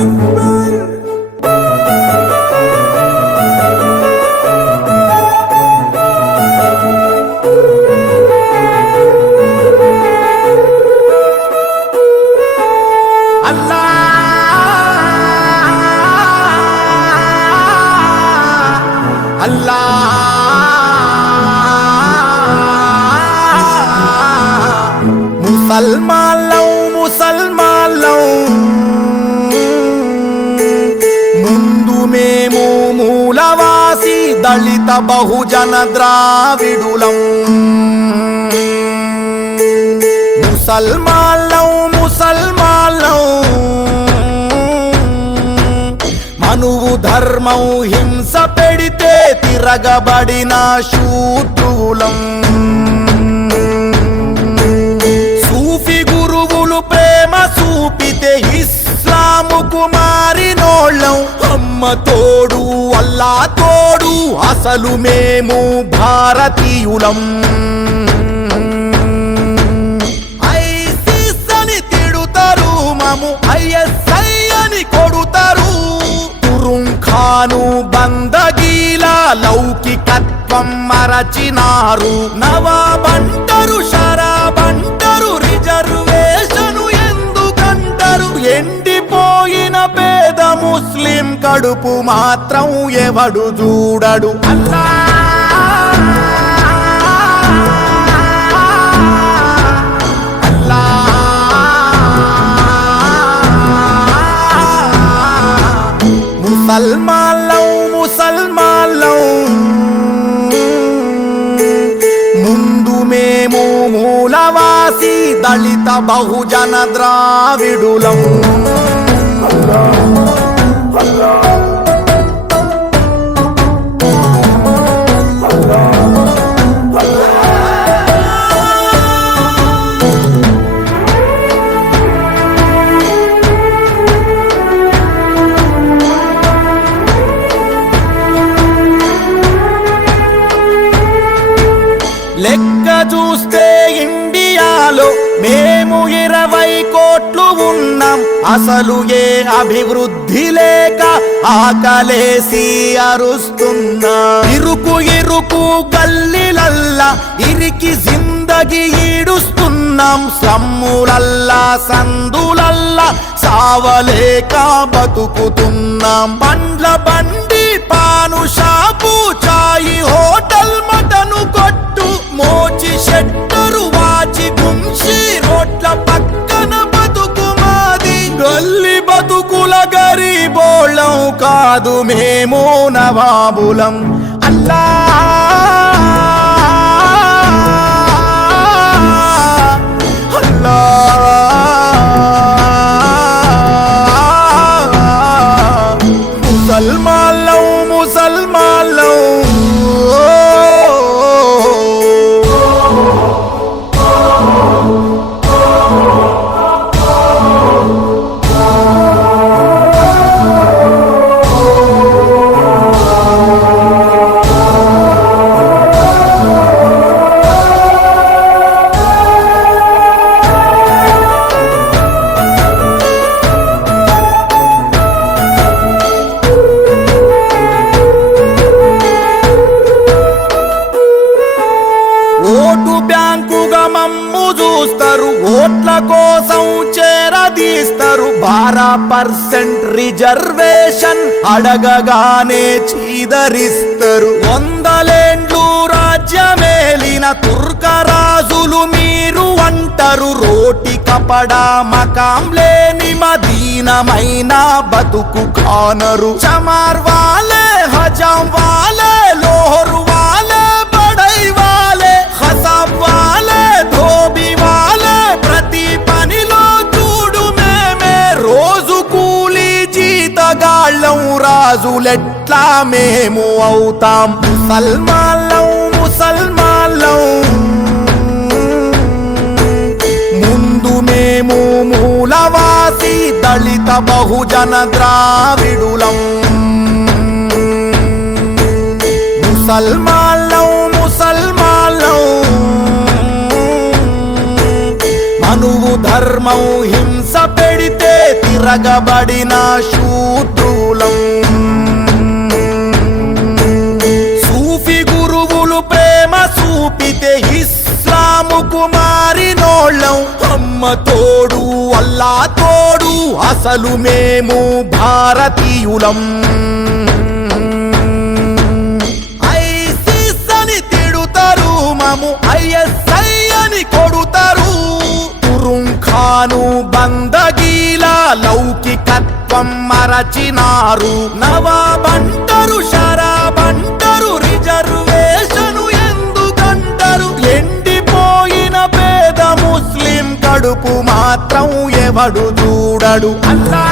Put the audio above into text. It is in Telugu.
అక్బర్ ముసల్మాన్లం ముందు మేము మూలవాసి దళిత బహుజన ద్రావిడులం ముసల్మాన్లం మనువు ధర్మం హింస పెడితే తిరగబడిన శూద్రులం ప్రేమ చూపితే ఇస్లాముకు మారినోళ్ళం అమ్మ తోడు అల్లా తోడు అసలు మేము భారతీయులం ఐసిస్ అని తిడుతారు మము ఐఎస్ఐ అని కొడుతారు తురుంఖాను బందగీల లౌకికత్వం మరచినారు నవాబంటరు షరాబంటరు రిజర్వేషను ఎందుకంటారు ఎండిపోయిన పేద ముస్లిం కడుపు మాత్రం ఎవడు చూడడు అల్లా ముసల్మాన్లం ముందు మేము మూలవాసి దళిత బహుజన ద్రావిడులం లెక్క చూస్తే ఇండియాలో మేము 20 కోట్లు ఉన్నాం అసలు ఏ అభివృద్ధి లేక ఆకలేసి అరుస్తున్నా ఇరుకు గల్లీలల్లా ఇరికి జిందగీ ఈడుస్తున్నాం సమ్ములల్లా సందులల్లా సావలేక బతుకుతున్నాం పండ్ల బండి పాను షాపు చాయి హోటల్ మటను కొట్టు మోచి షెట్టరు వాచి గుంసి రోడ్ల పక్కన బతుకు మాది గల్లి బతుకుల గరీబోళ్ళం కాదు మేము నవాబులం అల్లా ముసల్మాన్లం ఓటు బ్యాంకుగా మమ్ము చూస్తారు ఓట్ల కోసం చేరదీస్తారు 12% రిజర్వేషన్ అడగగానే చీదరిస్తారు 100 ఏండ్లు రాజ్యమేలిన తుర్కరాజులు మీరు అంటారు రోటి కపడా మకాం లేని మదీనమైన బతుకు కానరు చమార్ వాలే హజాం వాలే లోహర్ వాలే బడై వాలే ఖసాబ్ వాలే ధోబి వాలే ప్రతి పనిలో చూడు మేమే రోజు కూలి జీతగాళ్ళం రాజులెట్లా మేము అవుతాం ముసల్మాన్లం ముందు మేము మూలవాసి దళిత బహుజన ద్రావిడులం ముసల్మాన్లం మనువు ధర్మం హింస పెడితే తిర చెరగబడిన శూద్రులం. సూఫీ గురువులు ప్రేమ చూపితే ఇస్లాముకు మారినోళ్ళం. అమ్మ తోడు అల్లా తోడు అసలు మేము భారతీయులం. ఐసిస్ అని తిడుతారు, మము ఐఎస్ఐ అని కొడుతారు. తురుంఖాను బందగీల లౌకికత్వం మరచినారు. నవాబంటరు షరాబంటరు రిజర్వేషను ఎందుకంటారు. ఎండిపోయిన పేద ముస్లిం కడుపు మాత్రం ఎవడు చూడడు. అల్లా